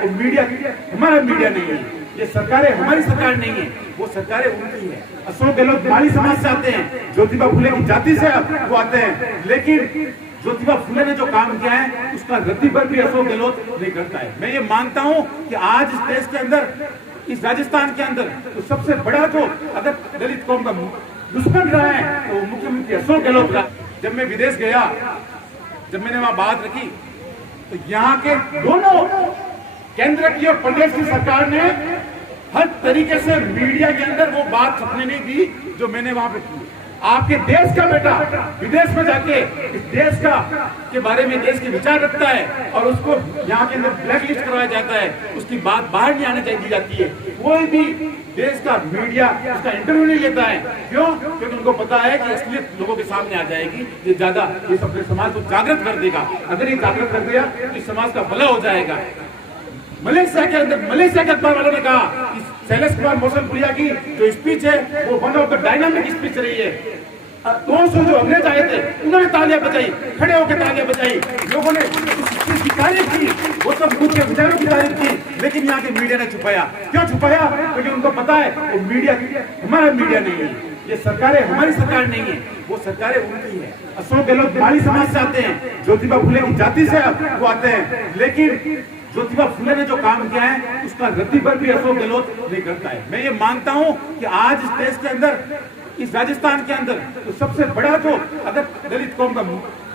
वो मीडिया हमारा मीडिया नहीं है, ये सरकारें हमारी सरकार नहीं है, वो सरकारें उनकी है। अशोक गहलोत माली समाज से आते हैं, ज्योतिबा फुले की जाति से वो आते हैं, लेकिन ज्योतिबा फुले ने जो काम किया है उसका रत्ती भर भी अशोक गहलोत नहीं करता है। मैं ये मानता हूँ कि आज इस देश के अंदर, इस राजस्थान के अंदर तो सबसे बड़ा जो अगर दलित कौम का दुश्मन रहा है तो मुख्यमंत्री अशोक गहलोत का। जब मैं विदेश गया, जब मैंने वहां बात रखी तो यहाँ के दोनों केंद्र की और प्रदेश की सरकार ने हर तरीके से मीडिया के अंदर वो बात छपने नहीं दी जो मैंने वहां पे की। आपके देश का बेटा विदेश में जाके इस देश का के बारे में देश के विचार रखता है और उसको यहाँ के अंदर ब्लैक लिस्ट करवाया जाता है, उसकी बात बाहर नहीं आने चाहिए जाती है। कोई भी देश का मीडिया उसका इंटरव्यू नहीं लेता है। क्यों? क्योंकि उनको पता है कि असलियत लोगों के सामने आ जाएगी, ये ज्यादा ये अपने समाज को जागृत कर देगा। अगर ये जागृत कर दिया तो इस समाज का भला हो जाएगा। मलेशिया के अंदर मलेशिया के अखबार वालों ने कहा कि शैलेश कुमार मौसमपुरिया की जो स्पीच है वो one of the dynamic speech रही है। 200 जो अंग्रेज आए थे उन्होंने तालियां बजाई, खड़े होकर तालियां बजाई, लोगों ने उस की तारीफ की, वो सब खुद के विचारों की तारीफ की, लेकिन यहाँ के मीडिया ने छुपाया। क्यों छुपाया? क्योंकि उनको पता है वो मीडिया हमारा मीडिया नहीं है, ये सरकारें हमारी सरकार नहीं है, वो सरकारें उनकी है। अशोक गहलोत माली समाज से आते हैं, ज्योतिबा फुले की जाति से वो आते हैं, लेकिन ज्योतिबा फुले ने जो काम किया है उसका रत्ती भर भी अशोक गहलोत नहीं करता है। मैं ये मानता हूँ कि आज इस देश के अंदर, इस राजस्थान के अंदर तो सबसे बड़ा जो अगर दलित कौम का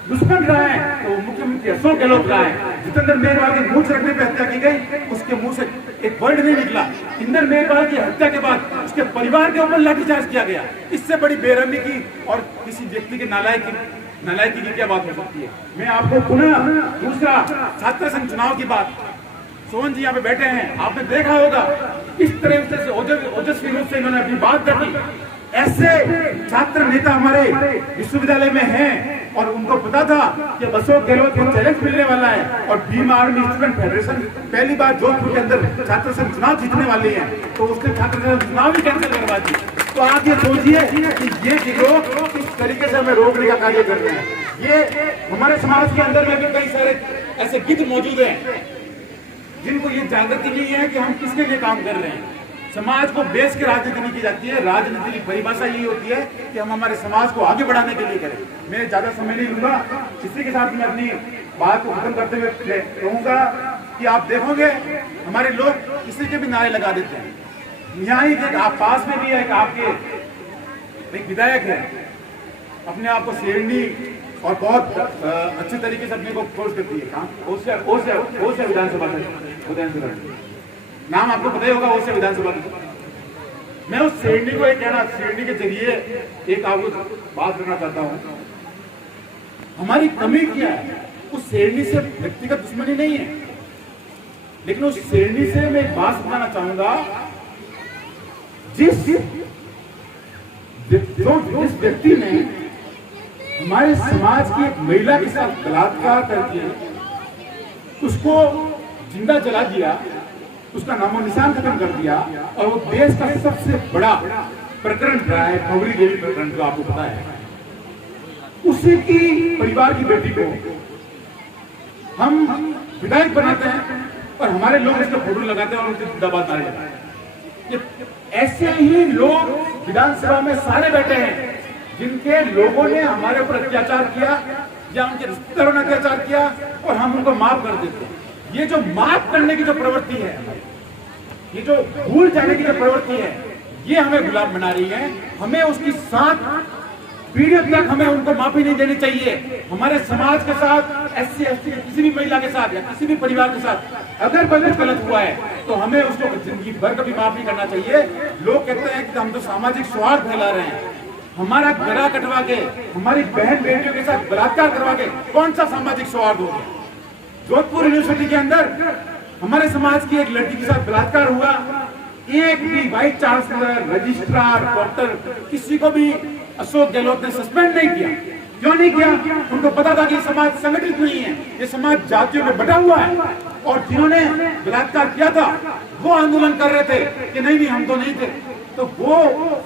दुश्मन रहा है तो वो मुख्यमंत्री अशोक गहलोत रहा है। जितेंद्र मेघवाल के मूछ रखने पे हत्या की गई, उसके मुंह से एक वर्ड नहीं निकला। इंदर मेघवाल की हत्या के बाद उसके परिवार के ऊपर लाठीचार्ज किया गया। इससे बड़ी बेरहमी की और किसी व्यक्ति के नालायकी की क्या बात हो सकती है? मैं आपको पुनः दूसरा छात्र संघ चुनाव की बात, सोहन जी यहाँ पे बैठे हैं, आपने देखा होगा किस तरह से ओजस्वी रूप से इन्होंने अपनी बात रखी। ऐसे छात्र नेता हमारे विश्वविद्यालय में हैं और उनको पता था कि अशोक गहलोत को चैलेंज मिलने वाला है और भीम आर्मी स्टूडेंट फेडरेशन पहली बार जोधपुर के अंदर छात्र संघ चुनाव जीतने वाले हैं, तो उसने छात्र संघ चुनाव ही कैंसिल करवा दी। तो आप ये सोचिए कि ये गिरोह इस तरीके से हमें रोकने का कार्य कर रहे हैं। ये हमारे समाज के अंदर में भी कई सारे ऐसे गिद्ध मौजूद हैं जिनको ये जागृति नहीं है कि हम किसके लिए काम कर रहे हैं। समाज को बेच के राजनीति नहीं की जाती है। राजनीति की परिभाषा यही होती है कि हम हमारे समाज को आगे बढ़ाने के लिए करें। मैं ज्यादा समय नहीं लूंगा, इसी के साथ मैं अपनी बात को खत्म करते हुए कहूंगा कि आप देखोगे हमारे लोग किसी के भी नारे लगा देते हैं। यहाँ ही आप पास में भी है, आपके एक विधायक है, अपने आप को शेरनी और बहुत अच्छे तरीके से अपने को फोर्स करती है। ओसिया विधानसभा नाम आपको पता ही होगा, ओसिया विधानसभा। मैं उस शेरनी को एक कहना, शेरनी के जरिए एक आपको बात करना चाहता हूँ। हमारी कमी क्या है? उस शेरनी से व्यक्तिगत दुश्मनी नहीं है, लेकिन उस शेरनी से मैं एक बात बताना चाहूंगा। जिस व्यक्ति ने हमारे समाज की एक महिला के साथ बलात्कार करके उसको जिंदा जला दिया, उसका नामो निशान खत्म कर दिया, और वो देश का सबसे बड़ा प्रकरण रहा है खबरी देवी प्रकरण, जो आपको पता है। उसी की परिवार की बेटी को हम विधायक बनाते हैं और हमारे लोग इसको फोटो लगाते हैं और उनसे दबाव डाले जाते हैं। ऐसे ही लोग विधानसभा में सारे बैठे हैं जिनके लोगों ने हमारे ऊपर अत्याचार किया या उनके रिश्तेदारों ने अत्याचार किया और हम उनको माफ कर देते हैं। ये जो माफ करने की जो प्रवृत्ति है, ये जो भूल जाने की जो प्रवृत्ति है, ये हमें गुलाम बना रही है। हमें उसकी साथ पीढ़ियों तक हमें उनको माफी नहीं देनी चाहिए। हमारे समाज के साथ, SC ST के किसी भी महिला के साथ या किसी भी परिवार के साथ अगर कुछ गलत हुआ है तो हमें उसको जिंदगी भर कभी माफ नहीं करना चाहिए। लोग कहते हैं कि हम तो सामाजिक सौहार्द फैला रहे हैं। हमारा गला कटवा के, हमारी बहन बेटियों के साथ बलात्कार करवा के कौन सा सामाजिक सौहार्द हो गया? जोधपुर यूनिवर्सिटी के अंदर हमारे समाज की एक लड़की के साथ बलात्कार हुआ, एक भी वाइस चांसलर, रजिस्ट्रार, डॉक्टर, किसी को भी अशोक गहलोत ने सस्पेंड नहीं किया। क्यों नहीं किया? उनको पता था कि समाज संगठित नहीं है, ये समाज जातियों में बटा हुआ है, और जिन्होंने बलात्कार किया था वो आंदोलन कर रहे थे कि नहीं हम तो नहीं थे। तो वो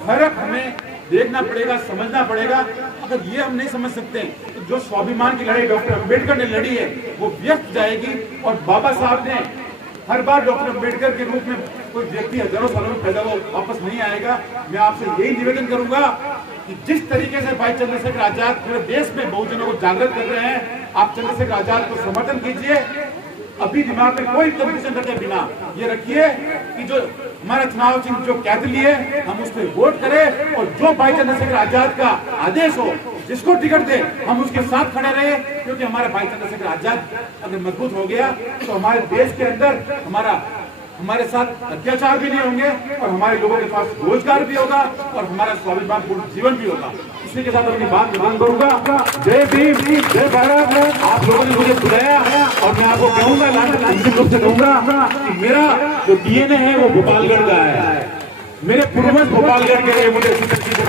फर्क हमें देखना पड़ेगा, समझना पड़ेगा। अगर ये हम नहीं समझ सकते तो जो स्वाभिमान की लड़ाई डॉक्टर अंबेडकर ने लड़ी है वो व्यर्थ जाएगी। और बाबा साहब ने हर बार डॉक्टर अम्बेडकर के रूप में कोई व्यक्ति हजारों सालों में पैदा हो वापस नहीं आएगा। मैं आपसे यही निवेदन करूंगा कि जिस तरीके से भाई चंद्रशेखर आजाद पूरे देश में बहुजनों को जागृत कर रहे हैं, आप चंद्रशेखर आजाद को समर्थन कीजिए। अभी दिमाग में कोई कंफ्यूजन रखे बिना ये रखिए कि जो हमारा चुनाव चिन्ह जो कैथली है, हम उस पर वोट करें और जो भाई चंद्रशेखर आजाद का आदेश हो, जिसको टिकट दे, हम उसके साथ खड़े रहे। क्योंकि हमारा भाई चंद्रशेखर आजाद अगर मजबूत हो गया तो हमारे देश के अंदर हमारे साथ अत्याचार भी नहीं होंगे और हमारे लोगों के पास रोजगार भी होगा और हमारा स्वाभिमानपूर्ण जीवन भी होगा। इसी के साथ अपनी बात खत्म करूंगा। जय भीम, जय भारत। आप लोगों ने मुझे बुलाया और मैं आपको कहूंगा, अंतिम रूप से कहूंगा कि मेरा जो डीएनए है वो गोपालगढ़ का है। मेरे पूर्वज गोपालगढ़ के लिए मुझे इसी चीज को